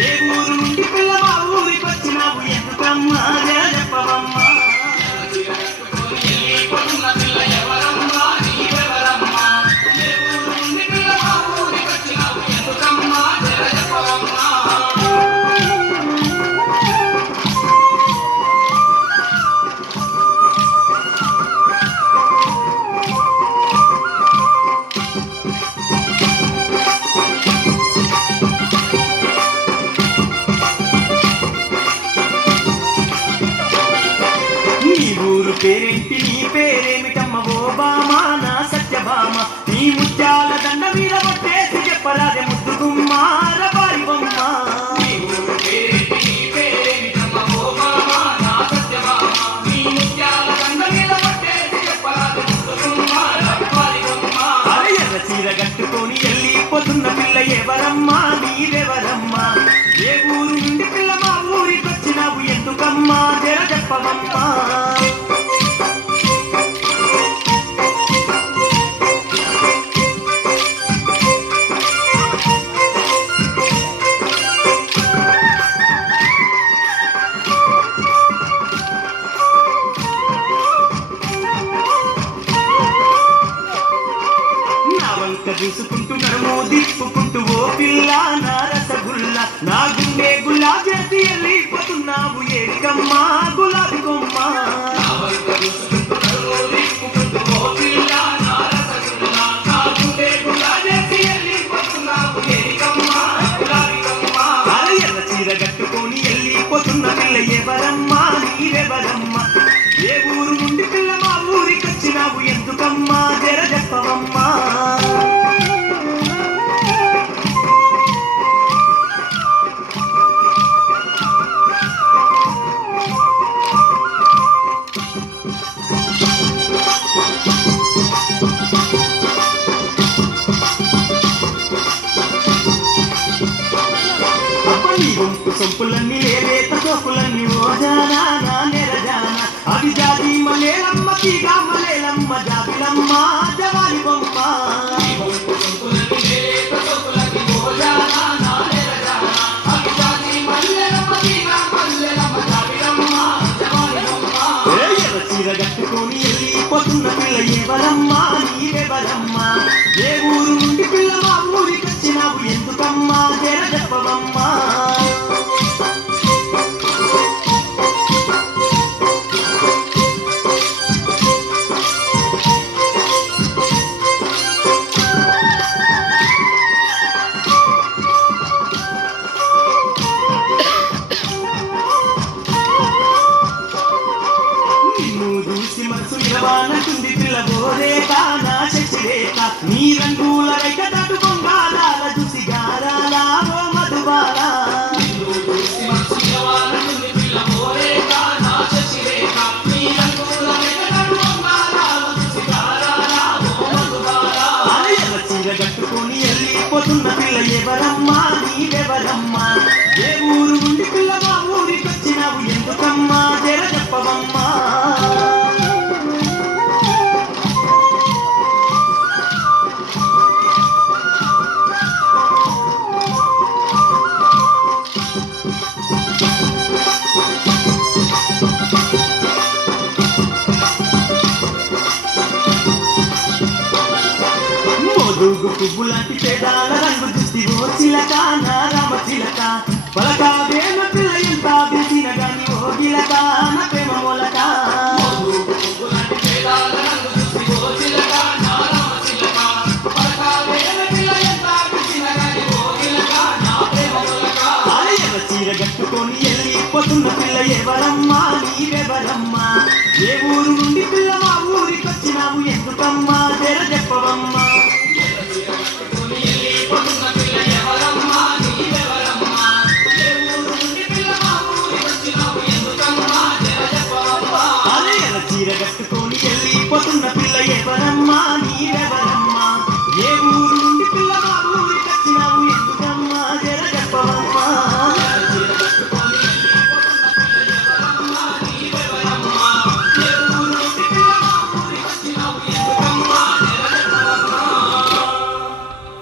ఏ ఊరు నుండి పిల్ల మా ఊరికొచ్చినావు ఎందుకమ్మా చెప్పవమ్మా పేరేంటి నీ పేరేమిటమ్మ ఓ బామా నా సత్యభామ నీ ముత్యాల దండ మీద పట్టేసి చెప్పరాదే ముద్దు గుమ్మార బారి బొమ్మ ఎర్ర చీర కట్టుకొని వెళ్ళిపోతున్న పిల్ల ఎవరమ్మా నీవెవరమ్మా ఏ ఊరు నుండి పిల్ల మా ఊరికొచ్చినావు ఎందుకమ్మా జర చెప్పవమ్మా చూసుకుంటూ నడుము దిప్పుకుంటూ ఓ పిల్ల నా రసగుల్లా నా గుండె గుల్లా చేసి వెళ్ళిపోతున్నావు ఏకమ్మా గులాబీ కొమ్మ ఎర్ర చీర కట్టుకొని వెళ్ళిపోతున్న పిల్ల ఎవరమ్మా నీవెవరమ్మా ఏ ఊరు నుండి పిల్ల మా ఊరికొచ్చినావు ఎందుకమ్మా జర చెప్పవమ్మా సొంపులన్నీ లేత సోపులన్నీ ఓ జానా నా నెరజానా అవి జాతి మలేలమ్మ తీగా మలేలమ్మ జాబిలమ్మ జవాని బొమ్మ ఎర్ర చీర కట్టుకొని వెళ్ళిపోతున్న పిల్ల ఎవరమ్మా నీవెవరమ్మా ఏ ఊరు నుండి పిల్ల మా ఊరికొచ్చినావు ఎందుకమ్మా జర చెప్పవమ్మా తుంది పిల్లబోరేక నా శశిరేఖ నీ రంగుల రైక దాటు బొంగారాల చూసి గారాల ఓ మధుబాల ఎర్ర చీర కట్టుకొని వెళ్ళిపోతున్న పిల్ల ఎవరమ్మా నీవెవరమ్మా ఏ ఊరు నుండి పిల్ల మా ఊరికొచ్చినావు ఎందుకమ్మా జర చెప్పవమ్మా మోదుగు పువ్వులాంటి పేదాల రంగు చూసి ఓ చిలక నా రామ చిలక పలకా వేమ పిల్ల ఎంత వేసిన గాని ఓ గిలక నా ప్రేమ మొలక ఎర్ర చీర కట్టుకొని వెళ్ళిపోతున్న పిల్ల ఎవరమ్మ